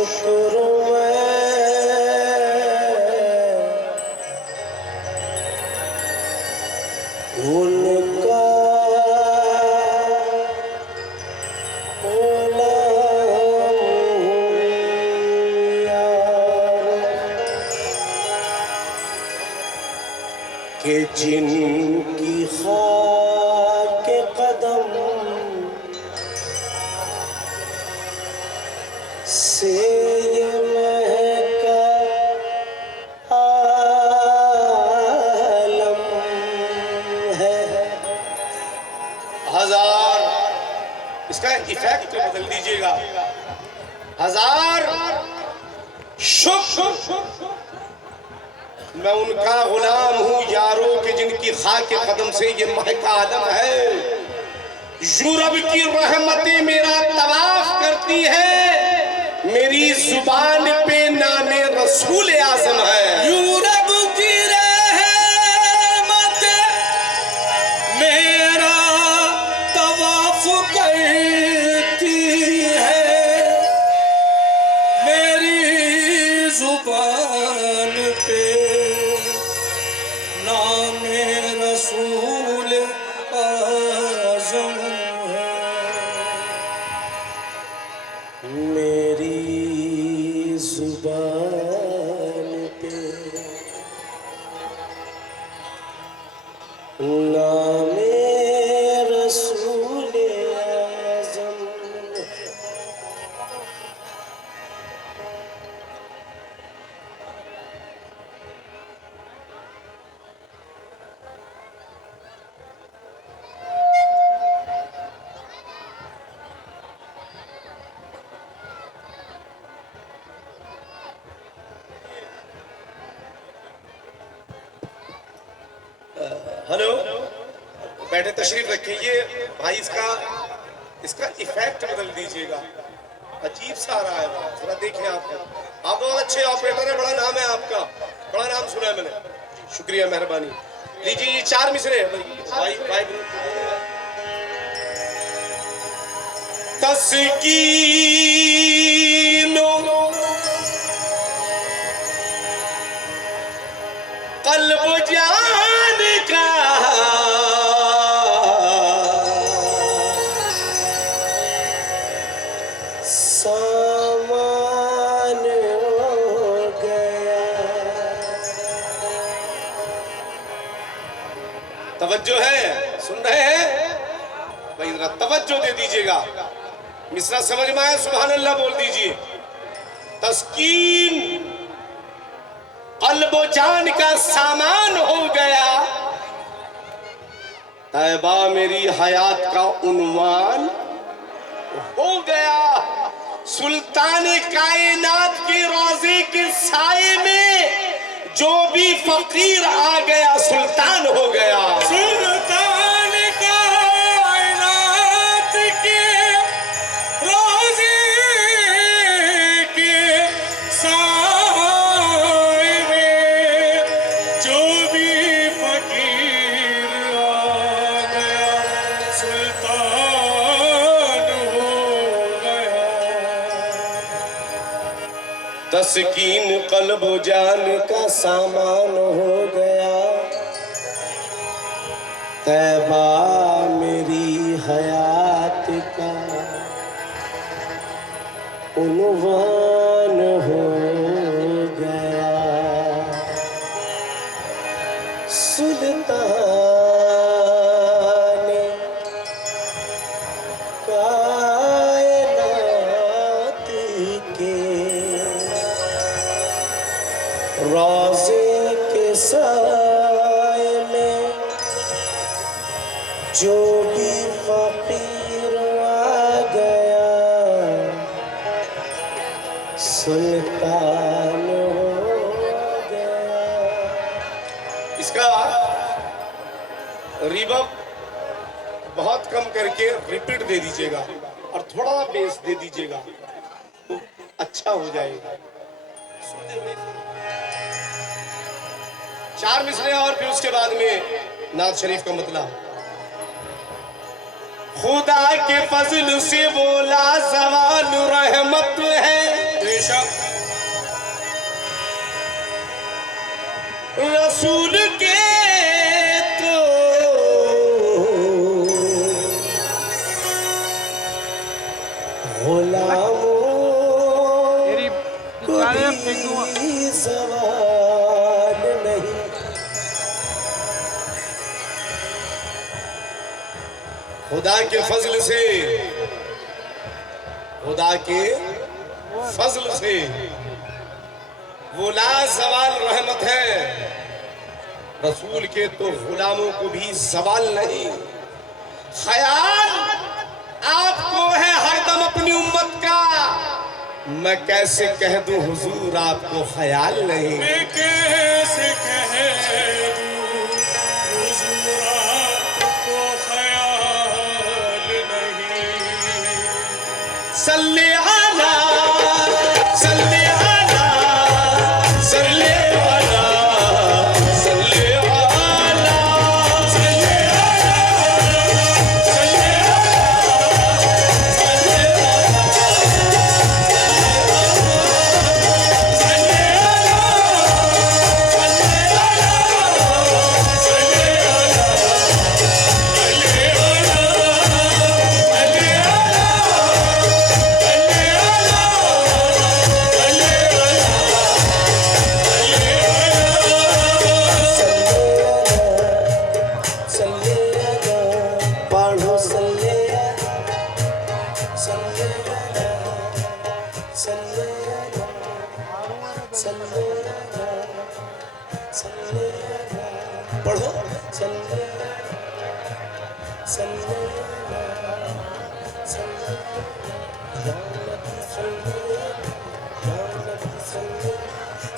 शुक्र उनका कि जिनकी खाके कदम से ये महका आलम है। हजार, इसका इफेक्ट बदल दीजिएगा। हजार शुक्र मैं उनका गुलाम हूँ यारों के जिनकी खाके कदम से ये महका आदम है। यूरब की रहमतें मेरा तवाफ करती है, मेरी जुबान पे नामे रसूल आजम है। यूरब की रहमत मेरा तवाफ करती है, मेरी जुबान पे नामे रसूल आज़म है। मेरी जुबान पे नामे रसूल आज़म। हेलो, बैठे तशरीफ रखिए। ये भाई इसका इफेक्ट बदल दीजिएगा, अजीब सा आ रहा है। थोड़ा देखिए। आप बहुत अच्छे ऑपरेटर हैं, बड़ा नाम है आपका, बड़ा नाम सुना है मैंने। शुक्रिया, मेहरबानी। लीजिए ये 4 मिसरे भाई भाई। तस्कीनो कल्ब जान का सामान हो गया। तवज्जो है, सुन रहे हैं भाई? जरा तवज्जो दे दीजिएगा। मिसरा समझ में आया? सुभान अल्लाह बोल दीजिए। तस्कीन कल्बो जान का सामान हो गया, तैबा मेरी हयात का उन्वान हो गया। सुल्तान कायनात के रोजे के साए में जो भी फकीर आ गया सुल्तान हो गया। सुल्तान कायनात के रोजे के साए में जो भी फकीर आ गया सुल्तान हो गया। तस्कीन कल्ब जान का सामान हो गया, तैबा मेरी हयात का उन्वान हो गया। सुल्तान कायनात के रोज़े के साए में जो भी फकीर आ गया सुल्तान हो गया। इसका रिवर्ब बहुत कम करके रिपीट दे दीजिएगा और थोड़ा बेस दे दीजिएगा तो अच्छा हो जाएगा। 4 मिसरे और फिर उसके बाद में नात शरीफ का मतलब। खुदा के फजल से बोला सवाल रहमत है, रसूल के तो गुलामों कोई सवाल नहीं। खुदा के फजल से, खुदा के फजल से वो लाजवाल रहमत है। रसूल के तो गुलामों को भी सवाल नहीं। ख्याल आपको है हरदम अपनी उम्मत का, मैं कैसे कह दूं हुजूर आपको ख्याल नहीं। मैं कैसे कह दूं हुजूर आपको ख्याल नहीं। सल्ले आला, सल्ले आला, सल्ले आला, सल्ले आला, सल्ले पढ़ो सल्ले आला,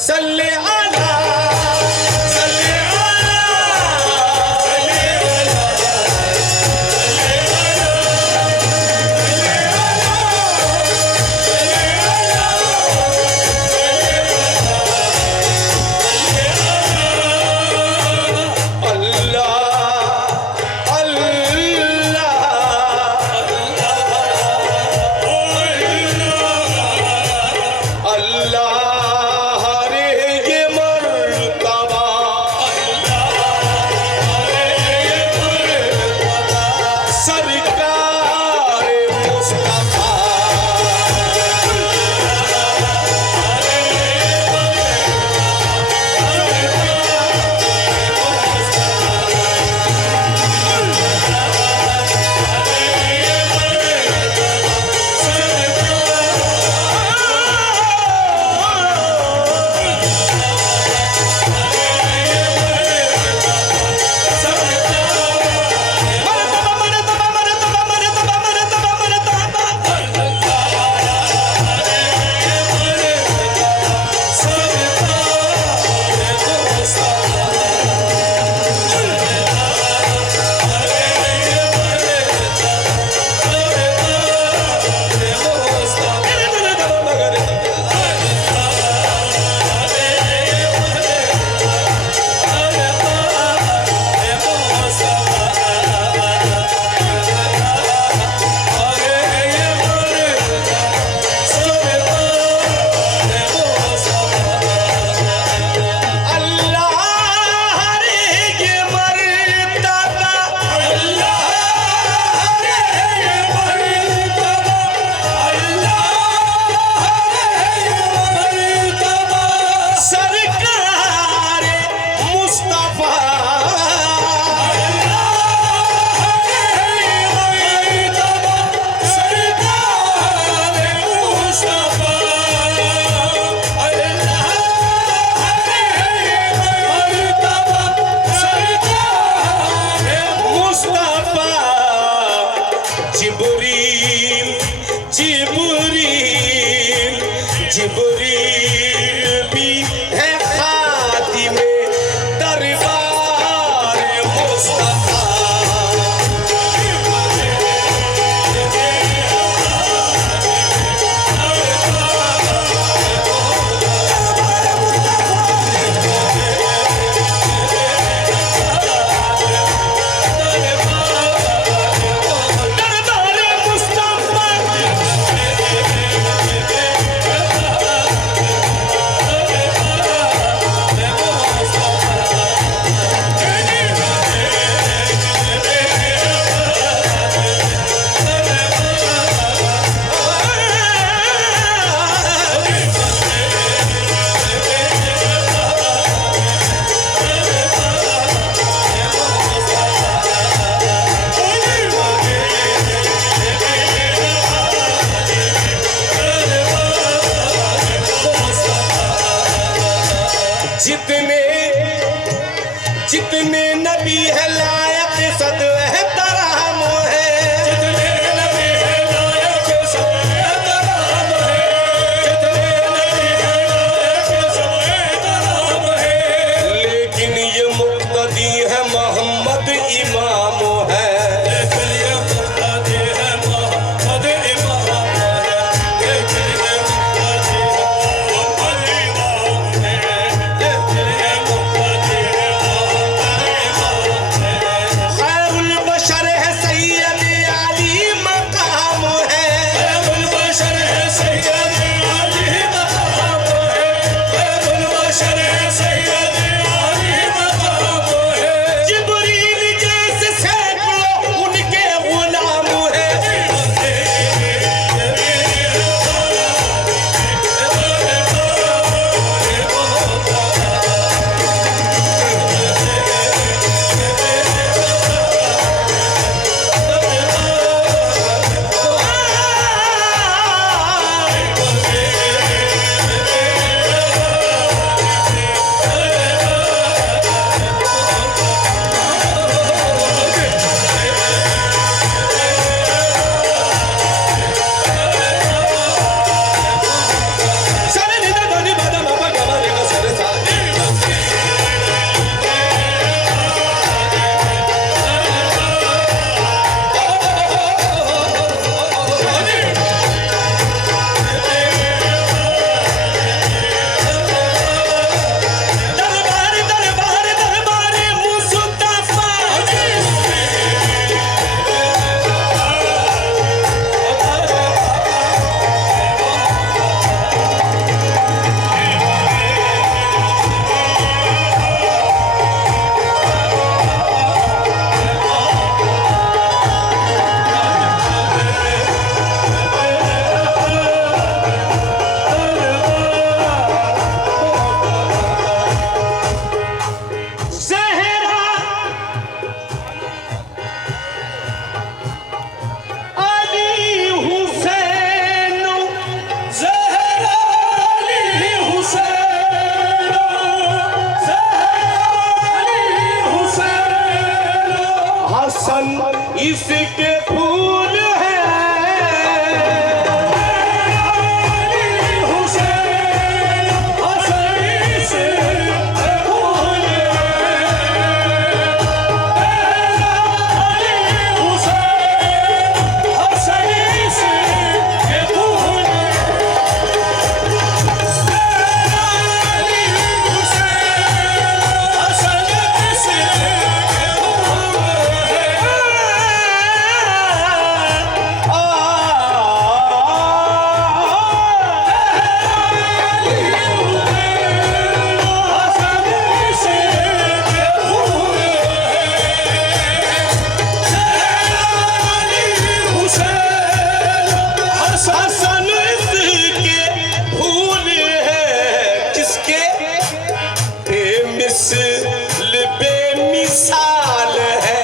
सल्ले जिब्रील भी है खातिमे दरबार मुस्तफा। जितने जितने नबी है लायक सद एहतराम है, जितने नबी है लायक सब एहतराम है, जितने नबी है लायक सब एहतराम है। लेकिन ये मुक्तदी है मोहम्मद इमाम है, लेकिन ये मुक्तदी है मोहम्मद इमाम है, लेकिन ये मुक्तदी है मोहम्मद इमाम है, लेकिन ये मुक्तदी है मोहम्मद इमाम है। खैरुल बशर है सैयद अली मकाम है, खैरुल बशर है सैयद अली मकाम है, खैरुल बशर है सैयद अली मकाम है। जिब्रील जैसे सैकड़ों उनके गुलाम है, दरबार दरबार दरबार मुस्तफा, ज़हरा अली हुसैन, ज़हरा अली हुसैन, ज़हरा अली हुसैन, हसन इसके फूल है, अली हुसैन, हसन से फूल है, अली हुसैन, हसन से फूल है, अली हुसैन, हसन से फूल है। हसन इसके फूल है, किसके बेमिसल बेमिसाल है,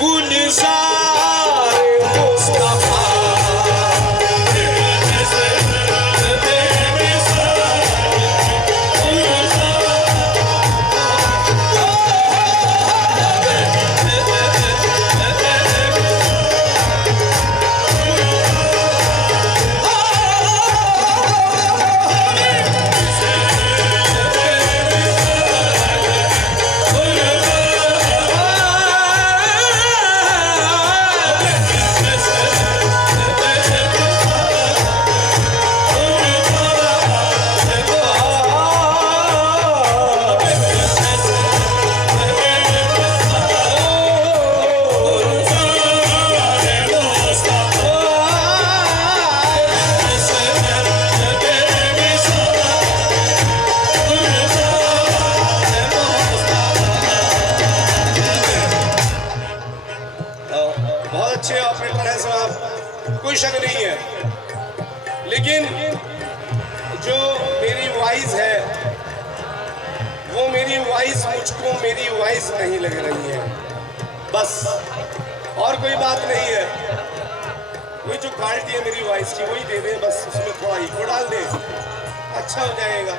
गुलजार मुस्तफा, बहुत अच्छे ऑपरेटर हैं साहब, कोई शक नहीं है। लेकिन जो मेरी वॉइस है वो मेरी वॉइस मुझको मेरी वॉइस नहीं लग रही है बस। और कोई बात नहीं है, वही जो क्वालिटी है मेरी वॉइस की वही दे दें बस, उसमें थोड़ा इको डाल दें, अच्छा हो जाएगा,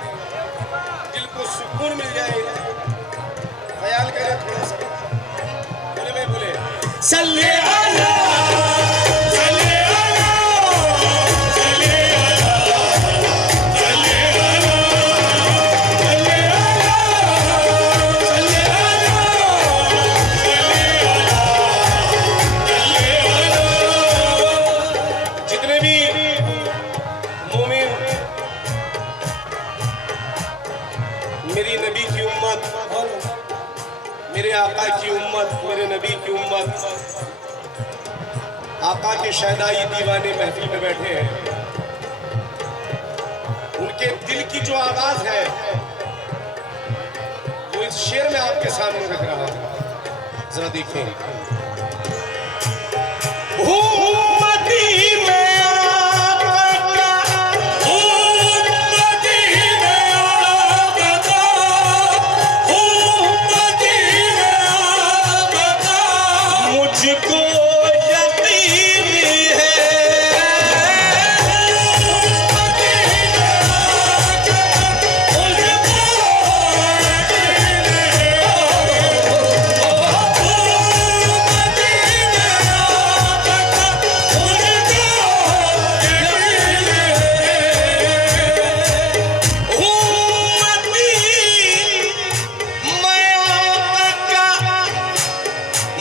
दिल को सुकून मिल जाएगा। ख्याल करें थोड़ा सा, बोले मैं बोले सल्ले अला मेरी नबी की उम्मत, मेरे आका की उम्मत, मेरे नबी की उम्मत, आका के शहदाई दीवाने महफिल में बैठे हैं, उनके दिल की जो आवाज है वो इस शेर में आपके सामने रख रहा हूं, जरा देखें।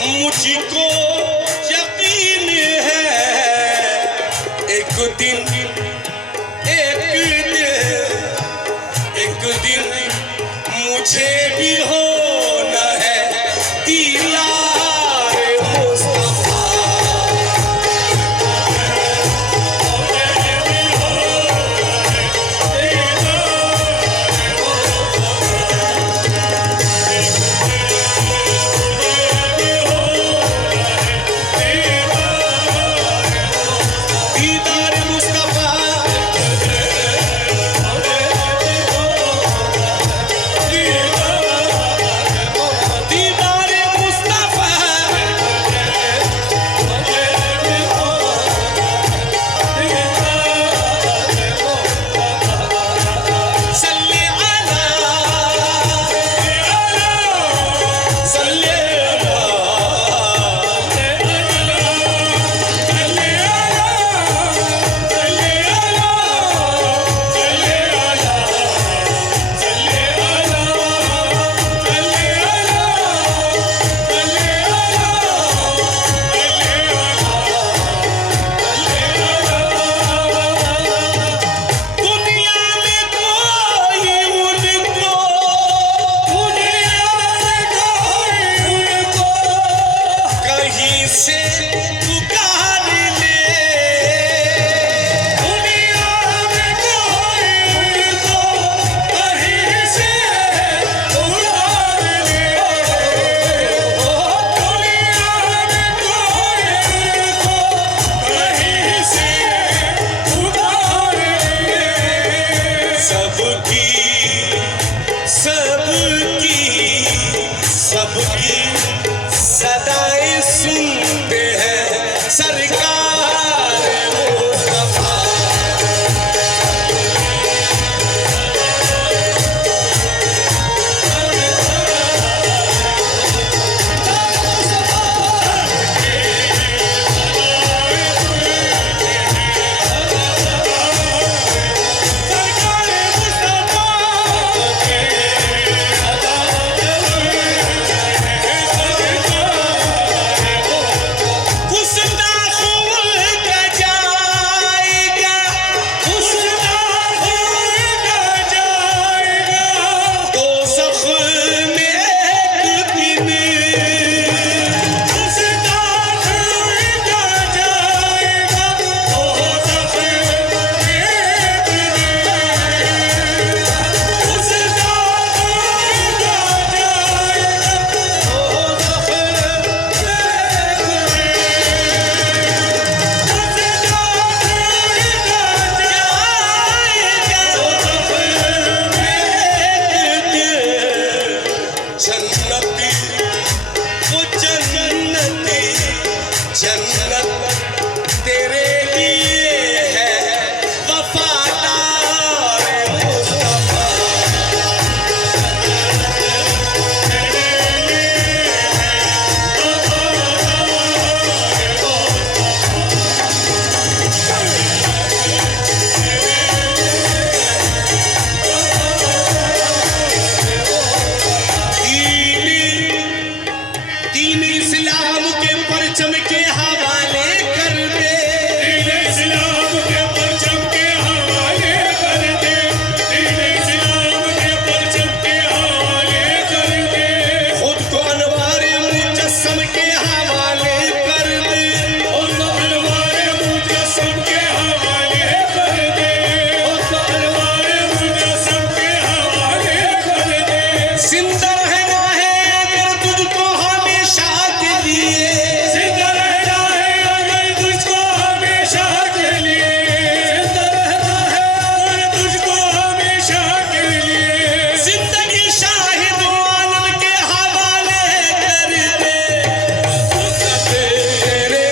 मुझको यकीन है एक दिन मुझे भी होना है दीदार मुस्तफा। सबकी सदाएं सुनते हैं दीन इस्लाम के परचम के हवाले कर दे, दीन इस्लाम के परचम के हवाले कर दे, दीन इस्लाम के परचम के हवाले कर दे, खुद को अनवार मुजस्सम के हवाले कर दे, खुद को अनवार मुजस्सम के हवाले कर दे, खुद को अनवार मुजस्सम के हवाले कर दे। जिंदा रहना है अगर तुझको हमेशा के लिए, जिंदा रहना है अगर तुझको हमेशा के लिए, जिंदा रहना है अगर तुझको हमेशा के लिए, जिंदगी शाहिद आलम के हवाले कर दे, तेरे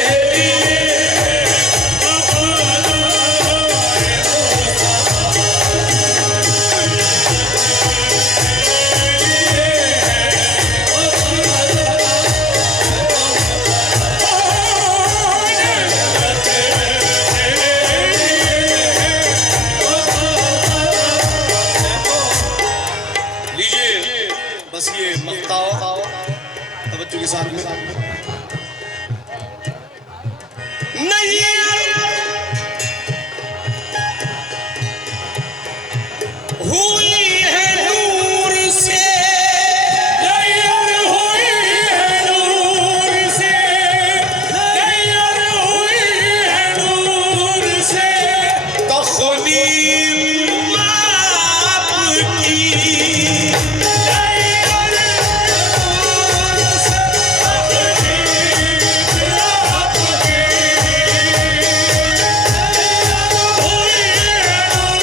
लीजिए बस ये मक्ता तवज्जो के साथ में नहीं हुई है नूर से, नैयर हुई है नूर से, नैयर हुई है नूर से, तख्लीम आपकी नैयर नूर से, तकलीफ आपकी, नैयर हुई है नूर से,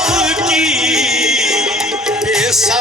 आपकी बेसा